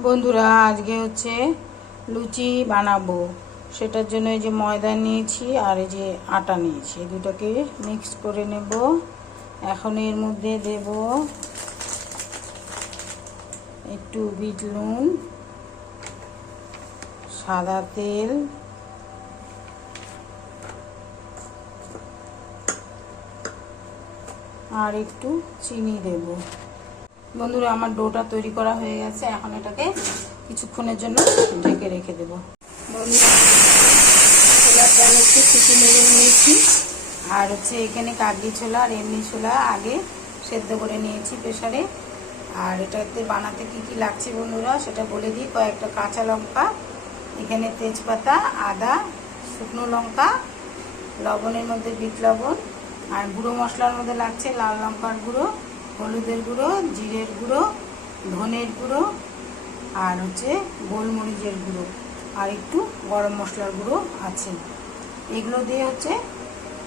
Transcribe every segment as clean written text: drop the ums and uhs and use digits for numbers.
বন্ধুরা আজকে হচ্ছে লুচি বানাবো। সেটার জন্য এই যে ময়দা নিয়েছি আর এই যে আটা নিয়েছি, এই দুটোকে মিক্স করে নেব। এখন এর মধ্যে দেব একটু বিট নুন, সাদা তেল, আর একটু চিনি দেব। বন্ধুরা আমার ডোটা তৈরি করা হয়ে গেছে, এখন এটাকে কিছুক্ষণের জন্য ঢেকে রেখে দেব। বন্ধুরা ছোলার ডাল হচ্ছে সিটি মেরে নিয়েছি, আর হচ্ছে এখানে কাবলি ছোলা আর এমনি ছোলা আগে সেদ্ধ করে নিয়েছি প্রেসারে। আর এটাতে বানাতে কি কি লাগছে বন্ধুরা সেটা বলে দিই। কয়েকটা কাঁচা লঙ্কা, এখানে তেজপাতা, আদা, শুকনো লঙ্কা, লবণের মধ্যে বিট লবণ, আর গুঁড়ো মশলার মধ্যে লাগছে লাল লঙ্কার গুঁড়ো, হলুদের গুঁড়ো, জিরের গুঁড়ো, ধনের গুঁড়ো, আর হচ্ছে গোলমরিচের গুঁড়ো, আর একটু গরম মশলার গুঁড়ো আছে। এগুলো দিয়ে হচ্ছে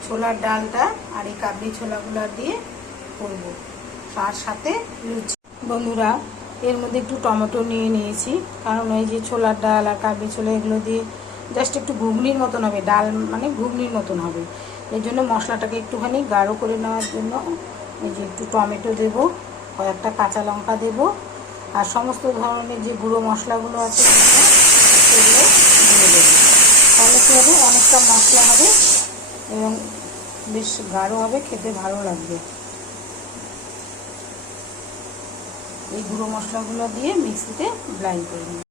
ছোলার ডালটা আর এই কাবলি ছোলাগুলো দিয়ে করব, তার সাথে লুচি। বন্ধুরা এর মধ্যে একটু টমেটো নিয়ে নিয়েছি, কারণ এই যে ছোলার ডাল আর কাবলি ছোলা এগুলো দিয়ে জাস্ট একটু ঘুগনির মতন হবে, ডাল মানে ঘুগনির মতন হবে। এই জন্য মশলাটাকে একটুখানি গাঢ় করে নেওয়ার জন্য এই যে একটু টমেটো দেব, কয়েকটা কাঁচা লঙ্কা দেব, আর সমস্ত ধরনের যে গুঁড়ো মশলাগুলো আছে সেগুলো দিয়ে দেবো। তাহলে কী হবে, অনেকটা মশলা হবে এবং বেশ গাঢ় হবে, খেতে ভালো লাগবে। এই গুঁড়ো মশলাগুলো দিয়ে মিক্সিতে ব্লেন্ড করে নিই।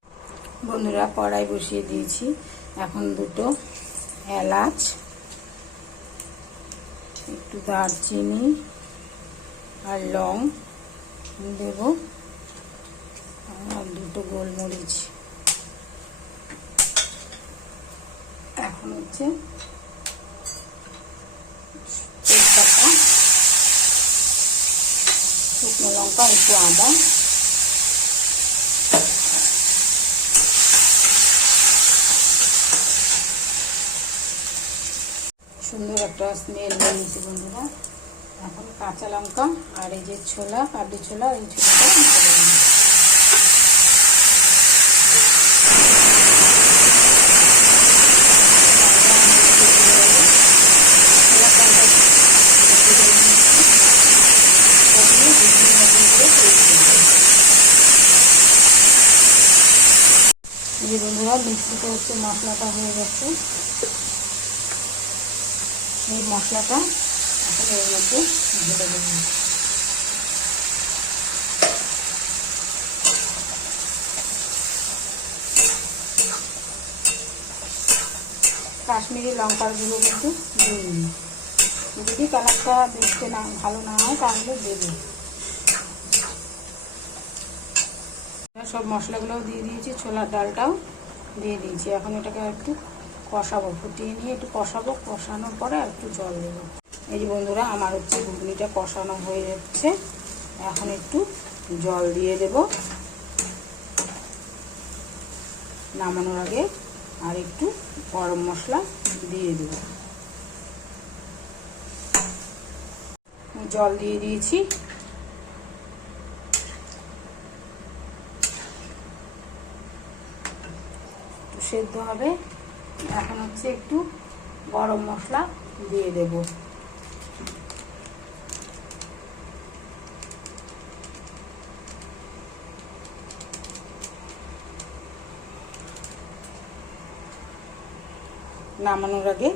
বন্ধুরা কড়াই বসিয়ে দিয়েছি, এখন দুটো এলাচ, একটু দারচিনি আর লং দেব, আর দুটো গোলমরিচ। এখন হচ্ছে তেজপাতা, শুকনো লঙ্কা, একটু আদা, সুন্দর একটা স্মেল বেরিয়েছে বন্ধুরা। এখন কাঁচা লঙ্কা আর এই যে ছোলা, কাবলি ছোলা, এই ছোলাটা এই বন্ধুরা মিক্সিতে হচ্ছে মশলাটা হয়ে গেছে। এই মশলাটা এখন এর মধ্যে ঢেলে দেব। কাশ্মীরি লঙ্কার গুঁড়ো কিন্তু দিয়ে দিই, যদি কালারটা দেখতে না ভালো না হয় তাহলে দেবে। সব মশলাগুলোও দিয়ে দিয়েছি, ছোলার ডালটাও দিয়ে দিয়েছি। এখন এটাকে একটু কষাবো, ফুটিয়ে নিয়ে একটু কষাবো, কষানোর পরে আর একটু জল দেবো। এই যে বন্ধুরা আমার হচ্ছে ঘুগনিটা কষানো হয়ে যাচ্ছে, এখন একটু জল দিয়ে দেব নামানোর আগে, আর একটু গরম মশলা দিয়ে দেব। জল দিয়ে দিয়েছি, একটু সেদ্ধ হবে। এখন হচ্ছে একটু গরম মশলা দিয়ে দেব। নামানোর আগে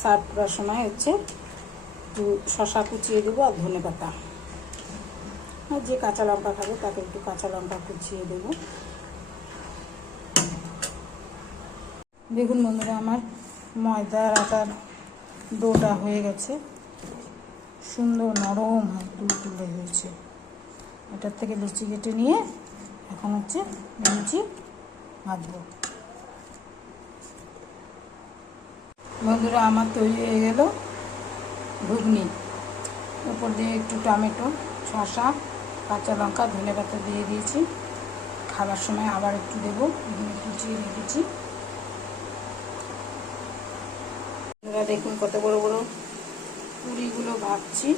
সার্ভ করার সময় হচ্ছে একটু শসা কুচিয়ে দেবো আর ধনে পাতা, আর যে কাঁচা লঙ্কা খাবে তাকে একটু কাঁচা লঙ্কা কুচিয়ে দেবো। দেখুন বন্ধুরা আমার ময়দার আটার ডোটা হয়ে গেছে, সুন্দর নরম তুলতুলে হয়েছে। এটার থেকে লুচি কেটে নিয়ে এখন হচ্ছে লুচি ভাজবো। বন্ধুরা আমার তৈরি হয়ে গেল ঘুগনি। উপর দিয়ে একটু টমেটো, শসা, কাঁচা লঙ্কা, ধনে পাতা দিয়ে দিয়েছি। খাবার সময় আবার একটু দেবো, কুচিয়ে রেখেছি। বন্ধুরা দেখুন কত বড় বড় পুরিগুলো ভাজছি।